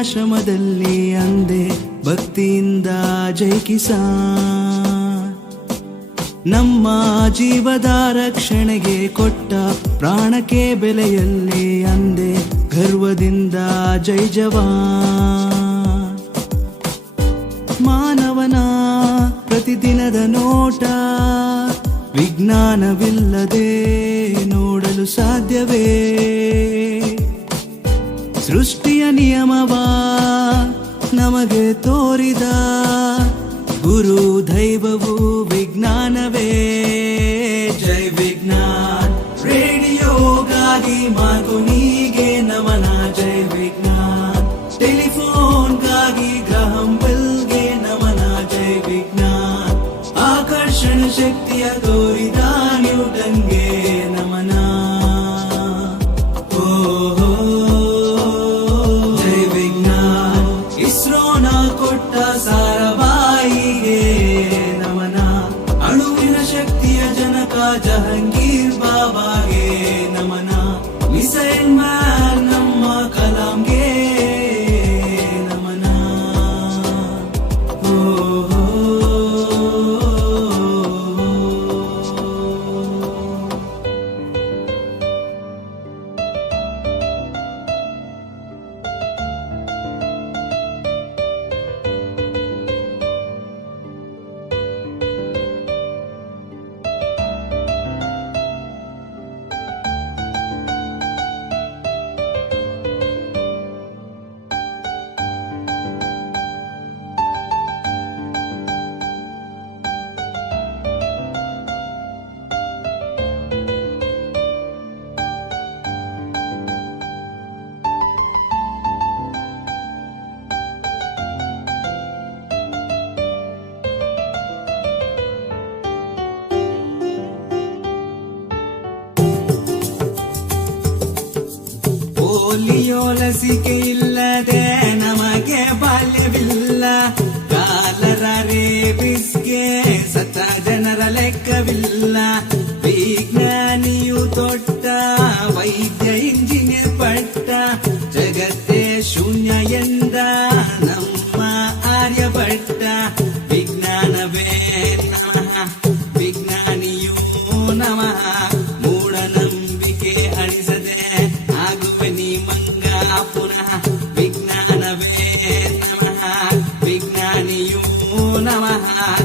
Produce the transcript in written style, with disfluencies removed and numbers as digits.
ವೃದ್ಧಾಶ್ರಮದಲ್ಲಿ ಅಂದೆ ಭಕ್ತಿಯಿಂದ ಜೈ ಕಿಸಾನ್. ನಮ್ಮ ಜೀವದ ರಕ್ಷಣೆಗೆ ಕೊಟ್ಟ ಪ್ರಾಣಕ್ಕೆ ಬೆಲೆಯಲ್ಲಿ ಅಂದೆ ಗರ್ವದಿಂದ ಜೈ ಜವಾನ್. ಮಾನವನ ಪ್ರತಿದಿನದ ನೋಟ ವಿಜ್ಞಾನವಿಲ್ಲದೆ ನೋಡಲು ಸಾಧ್ಯವೇ? ಸೃಷ್ಟಿಯ ನಿಯಮವ ನಮಗೆ ತೋರಿದ ಗುರು ದೈವವು ವಿಜ್ಞಾನವೇ. ಜೈ ವಿಜ್ಞಾನ್ ರೇಡಿಯೋಗಾಗಿ ಮಾಗುನಿಗೆ ನಮನ. ಜೈ ವಿಜ್ಞಾನ್ ಟೆಲಿಫೋನ್ಗಾಗಿ ಗ್ರಹಂ ಬೆಲ್ಗೆ ನಮನ. ಜೈ ವಿಜ್ಞಾನ್ ಆಕರ್ಷಣ ಶಕ್ತಿಯ ತೋರಿದ ನ್ಯೂಟನ್ಗೆ ನಮನ. ಜೈ ವಿಜ್ಞಾನ್ ಇಸ್ರೋನ ಕೊಟ್ಟ ಸಾರಾಭಾಯಿಗೆ ನಮನ. ಅಣುವಿನ ಶಕ್ತಿಯ ಜನಕ ಜಹಂಗೀರ್ ಬಾಬಾಗೆ ನಮನ. ಮಿಸೈಲ್ ಮ್ಯಾನ್ ನಮ್ಮ ಕಲಾಂಗೆ ನಮನ. ಪೋಲಿಯೋ ಲಸಿಕೆ ಇಲ್ಲದೆ ನಮಗೆ ಬಾಲ್ಯವಿಲ್ಲ. ಕಾಲರ ರೇಬಿಸ್ಗೆ ಸತ್ತ ಜನರ ಲೆಕ್ಕವಿಲ್ಲ. ವಿಜ್ಞಾನಿಯು ತೊಟ್ಟ ವೈದ್ಯ ಇಂಜಿನಿಯರ್ ಪಟ್ಟ ಜಗತ್ತೇ ಶೂನ್ಯ ಎಂದ ನಮ್ಮ ಆರ್ಯಭಟ್ಟ. ವಿಜ್ಞಾನವೇ ನಮಃ ವಿಜ್ಞಾನಿಯೂ ನಮಃ. ಮೂಢನಂಬಿಕೆ ಅಳಿಸದೆ ಆಗುವೆ ನೀ ಮಂಗ ಪುನಃ. ವಿಜ್ಞಾನವೇ ನಮಃ ವಿಜ್ಞಾನಿಯೂ ನಮಃ.